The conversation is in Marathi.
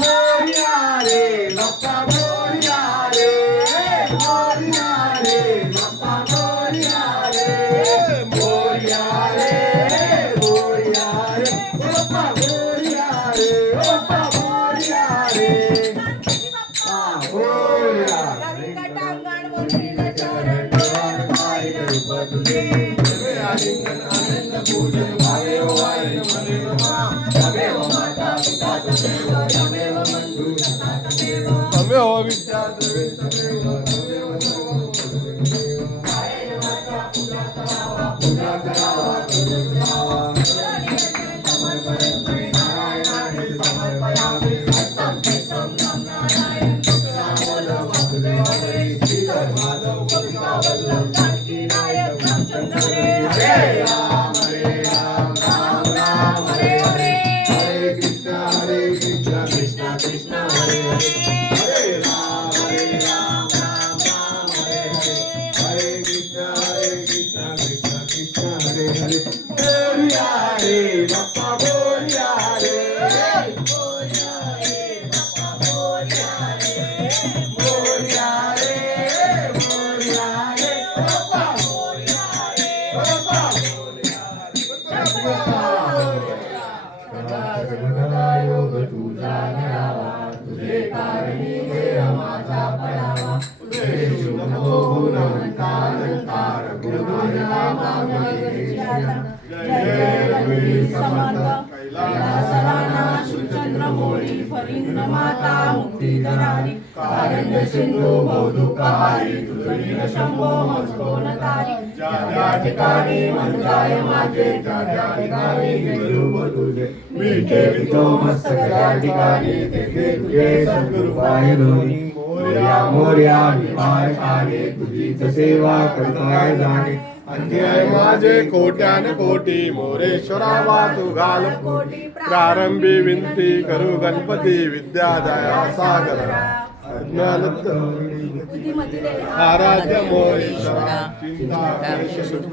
मोरया रे बाप्पा मोरया रे मोरया रे बाप्पा मोरया रे मोरया रे मोरया रे बाप्पा मोरया रे बाप्पा मोरया रे मोरया आनंद पूजन भावे वायन मदेव तमेव माता पिता तमेव बंधु तमेव विद्या तमेव पूजा करावा नारायणाने समर्पयामि सत्तं चित्तं नारायण नामोल वासुदेवाय श्रीधर माधव गोपिका वल्लभ जानकी नायक रामचंद्र हरे राम राम राम हरे हरे हरे कृष्ण कृष्ण कृष्ण हरे हरे हरे राम राम राम हरे हरे हरे कृष्ण कृष्ण कृष्ण हरे हरे मोरया रे बाप्पा मोरया रे मोरया रे बाप्पा मोरया रे मोरया रे मोरया रे बाप्पा मोरया रे बाप्पा मोरया योग तुझा घडावा तुझे कारणी देह माझा पडावा तुझे शुभ होऊन अंतार गुरुदेवा मागे जय रघुवीर समर्थ कैलासराना श्रीचंद्र मोळी फरींद्र माता मुक्तीधरारी कारंज सिंधू बहुदुःखहारी तुझी शंभो मजकोन तारी ज्या ठिकाणी मन जाय माझे त्या ठिकाणी रूप तुझे मी ठेवितो मस्तक त्या ठिकाणी तेथे तुझे सद्गुरु पाय धोनी मोरया मोरया पाय खाणे तुझीच सेवा करताय जाणे अंत्यय माझे कोट्यान कोटी मोरेश्वरा तू घाल प्रारंभी विनंती करू गणपती विद्या दया सागर आराध्य मोरेश्वरा चिंता सुख